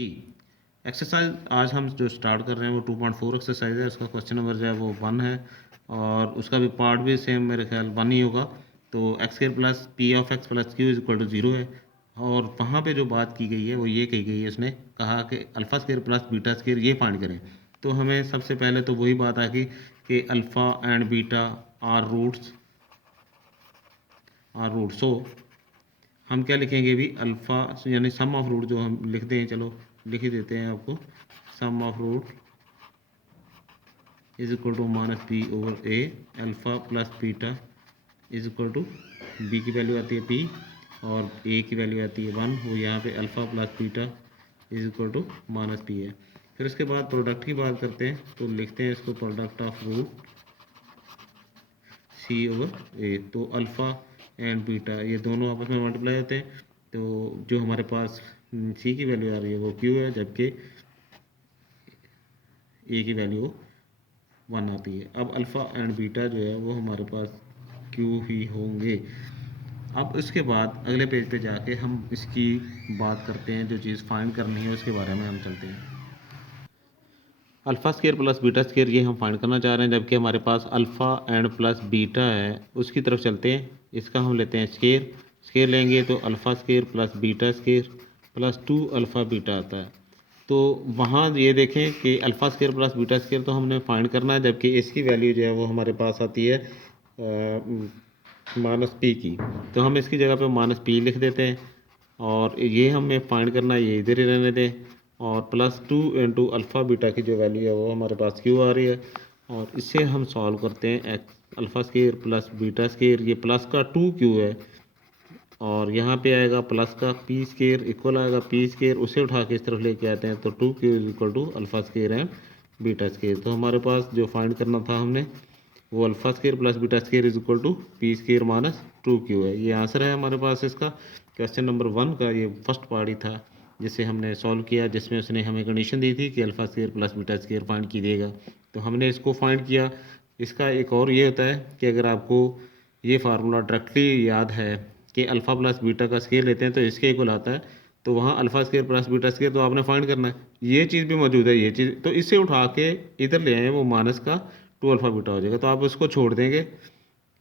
जी। Exercise आज हम जो स्टार्ट कर रहे हैं वो 2.4 एक्सरसाइज है। उसका क्वेश्चन नंबर जो है वो 1 है और उसका भी पार्ट भी सेम मेरे ख्याल 1 ही होगा। तो x square plus p of x plus q is equal to 0 है। और वहाँ पे जो बात की गई है वो ये कही गई है, उसने कहा कि alpha square plus beta square ये फाइंड करें। तो हमें सबसे पहले तो वही बात आ गई कि alpha and beta are roots. So हम क्या लिखेंगे भी, अल्फ़ा यानी सम ऑफ रूट जो हम लिखते हैं, चलो लिख ही देते हैं आपको। Sum of root is equal to minus P over A, alpha plus beta is equal to B की वैल्यू आती है पी और ए की वैल्यू आती है 1। वो यहाँ पे alpha plus beta is equal to minus p है। फिर उसके बाद प्रोडक्ट की बात करते हैं, तो लिखते हैं इसको product of root C over A. तो अल्फ़ा एंड बीटा ये दोनों आपस में मल्टीप्लाई होते हैं, तो जो हमारे पास सी की वैल्यू आ रही है वो क्यू है, जबकि ए की वैल्यू 1 आती है। अब अल्फ़ा एंड बीटा जो है वो हमारे पास क्यू ही होंगे। अब इसके बाद अगले पेज पे जाके हम इसकी बात करते हैं, जो चीज़ फाइंड करनी है उसके बारे में हम चलते हैं। Alpha square plus beta square ये हम फाइंड करना चाह रहे हैं, जबकि हमारे पास अल्फ़ा एंड प्लस बीटा है। उसकी तरफ चलते हैं, इसका हम लेते हैं स्क्वायर। स्क्वायर लेंगे तो alpha square plus beta square plus 2 alpha beta आता है। तो वहाँ ये देखें कि alpha square plus beta square तो हमने फाइंड करना है, जबकि इसकी वैल्यू जो है वो हमारे पास आती है माइनस पी की। तो हम इसकी जगह पे माइनस पी लिख देते हैं और ये हमें फाइंड करना है, ये इधर ही रहने दें। और प्लस 2 इंटू अल्फ़ा बीटा की जो वैल्यू है वो हमारे पास क्यू आ रही है, और इससे हम सॉल्व करते हैं। X alpha square plus beta square, ये प्लस का 2 क्यू है और यहाँ पे आएगा प्लस का पी स्क्वायर इक्वल आएगा पी स्क्वायर, उसे उठा के इस तरफ लेके आते हैं तो 2 q is equal to alpha square and beta square. तो हमारे पास जो फाइंड करना था हमने वो alpha square plus beta square is equal to p square minus 2 q है। ये आंसर है हमारे पास इसका। क्वेश्चन नंबर 1 का ये फर्स्ट पार्ट ही था जिसे हमने सॉल्व किया, जिसमें उसने हमें कंडीशन दी थी कि alpha square plus beta square find कीजिएगा। तो हमने इसको फाइंड किया। इसका एक और ये होता है कि अगर आपको ये फार्मूला डायरेक्टली याद है कि अल्फ़ा प्लस बीटा का स्क्वायर लेते हैं तो इसके इक्वल आता है, तो वहाँ alpha square plus beta square तो आपने फाइंड करना है। ये चीज़ भी मौजूद है, ये चीज़ तो इससे उठा के इधर ले आए, वो माइनस का 2 अल्फ़ा बीटा हो जाएगा। तो आप उसको छोड़ देंगे,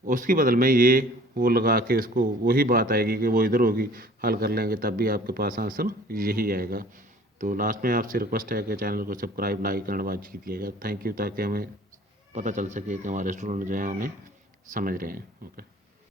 उसकी बदल में ये वो लगा के इसको वही बात आएगी कि वो इधर होगी, हल कर लेंगे तब भी आपके पास आंसर यही आएगा। तो लास्ट में आपसे रिक्वेस्ट है कि चैनल को सब्सक्राइब लाइक एंड वॉच कीजिएगा। थैंक यू, ताकि हमें पता चल सके कि हमारे स्टूडेंट जो हैं उन्हें समझ रहे हैं। ओके।